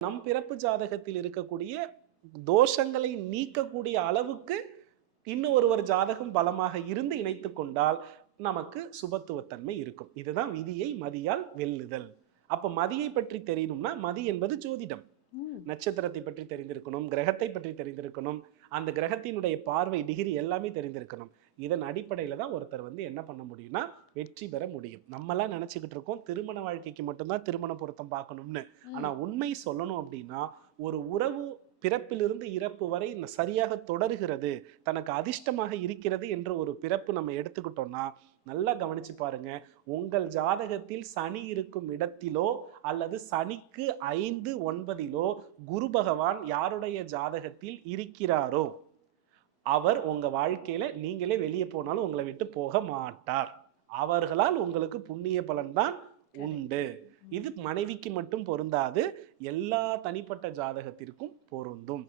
நம் பிறப்பு ஜாதகத்தில் இருக்கக்கூடிய தோஷங்களை நீக்கக்கூடிய அளவுக்கு இன்னும் ஒருவர் ஜாதகம் பலமாக இருந்து இணைத்துக் கொண்டால் நமக்கு சுபத்துவத்தன்மை இருக்கும். இதுதான் விதியை மதியால் வெல்லுதல். அப்ப மதியை பற்றி தெரியணும்னா, மதி என்பது ஜோதிடம். நட்சத்திரத்தை பற்றி தெரிந்திருக்கணும், கிரகத்தை பற்றி தெரிந்திருக்கணும், அந்த கிரகத்தினுடைய பார்வை டிகிரி எல்லாமே தெரிந்திருக்கணும். இதன் அடிப்படையில தான் ஒருத்தர் என்ன பண்ண முடியும்னா வெற்றி பெற முடியும். நம்மலாம் நினைச்சுக்கிட்டு இருக்கோம் திருமண வாழ்க்கைக்கு மட்டும்தான் திருமண பொருத்தம் பார்க்கணும்னு. ஆனா உண்மை சொல்லணும் அப்படின்னா, ஒரு உறவு பிறப்பிலிருந்து இறப்பு வரை சரியாக தொடருகிறது, தனக்கு அதிர்ஷ்டமாக இருக்கிறது என்ற ஒரு பிறப்பு நம்ம எடுத்துக்கிட்டோம்னா, நல்லா கவனிச்சு பாருங்க. உங்கள் ஜாதகத்தில் சனி இருக்கும் இடத்திலோ அல்லது சனிக்கு 5, 9 குரு பகவான் யாருடைய ஜாதகத்தில் இருக்கிறாரோ அவர் உங்க வாழ்க்கையில நீங்களே வெளியே போனாலும் உங்களை விட்டு போக மாட்டார். அவர்களால் உங்களுக்கு புண்ணிய பலன் தான் உண்டு. இது மனைவிக்கு மட்டும் பொருந்தாது, எல்லா தனிப்பட்ட ஜாதகத்திற்கும் பொருந்தும்.